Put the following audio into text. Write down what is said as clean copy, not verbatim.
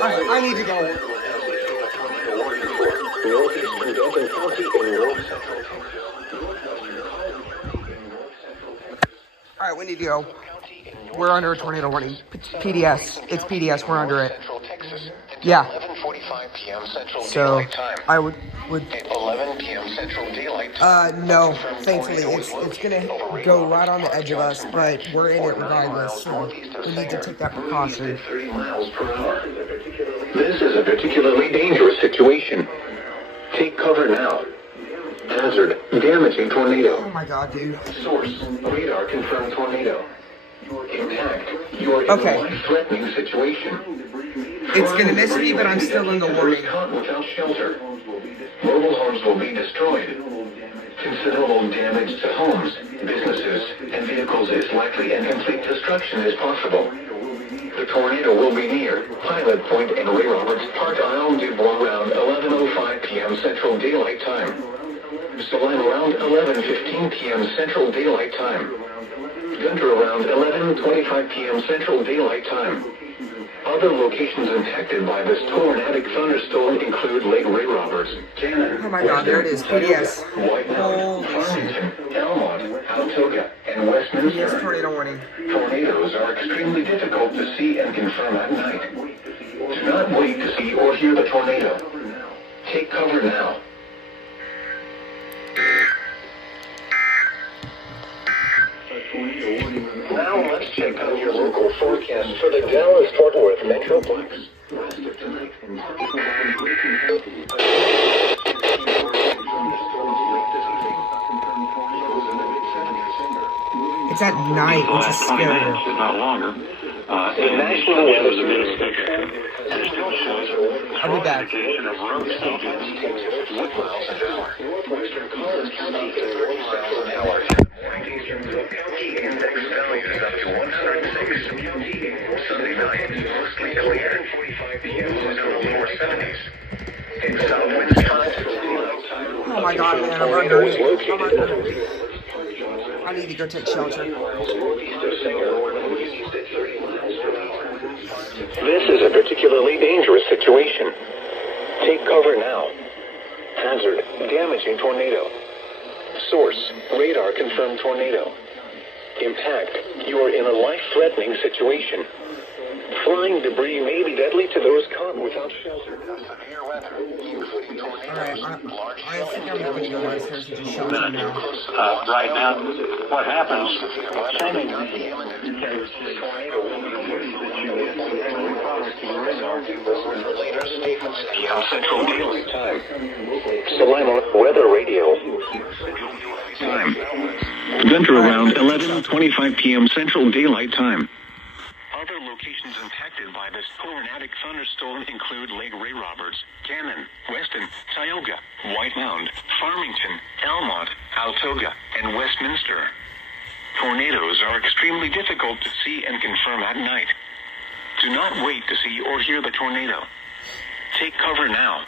I need to go. Northeastern Denton County in north central Alright, we need to go. We're under a tornado warning. PDS. It's PDS. We're under it. Yeah. 11:45 p.m. Central So Daylight Time. I would. 11 p.m. Central Daylight Time. No. Thankfully, it's gonna go right on the edge of us, but we're in it regardless. So we need to take that precaution. 30 miles per hour. This is a particularly dangerous situation. Take cover now. Hazard: damaging tornado. Oh my god, dude. Source: radar confirmed tornado. Impact: you are in a life-threatening situation. It's gonna miss me, but I'm still in the warning. Caught without shelter. Mobile homes will be destroyed. Considerable damage to homes, businesses, and vehicles is likely, and complete destruction is possible. The tornado will be near Pilot Point and Ray Roberts Park Isle du Bois around 11:05 p.m. Central Daylight Time. Saline around 11:15 p.m. Central Daylight Time. Gunter around 11:25 p.m. Central Daylight Time. Other locations impacted by this tornadic thunderstorm include Lake Ray Roberts, Cannon, Oh my god, there it is. PDS. Whiteout, Farmington, Elmont, Altoga, and Westminster. PDS tornado warning. Tornadoes are extremely difficult to see and confirm at night. Do not wait to see or hear the tornado. Take cover now. Now let's check out your local forecast for the Dallas-Fort Worth Metroplex. Rest of tonight and It's at night, which is scarier. Not longer. the National Weather Service. I'll be back. Northwestern Collin County is 30 miles an hour. Northeastern Cooke County index values up to 106. Sunday night, mostly clear. 45 p.m. into the lower 70s. In southwest Wisconsin. Oh my god, man, I'm under it. I need to go take shelter. This is a particularly dangerous situation. Take cover now. Hazard: damaging tornado. Source: radar confirmed tornado. Impact: you are in a life-threatening situation. Flying debris may be deadly to those caught without shelter. Severe weather, including tornadoes, large I think I'm going to go downstairs and just shelter now. Right now, what happens, later statements PM Central Daylight Time. Salima Weather Radio. Time. Gunter around 11:25 p.m. Central Daylight Time. Other locations impacted by this tornadic thunderstorm include Lake Ray Roberts, Cannon, Weston, Tioga, White Mound, Farmington, Elmont, Altoga, and Westminster. Tornadoes are extremely difficult to see and confirm at night. Do not wait to see or hear the tornado. Take cover now.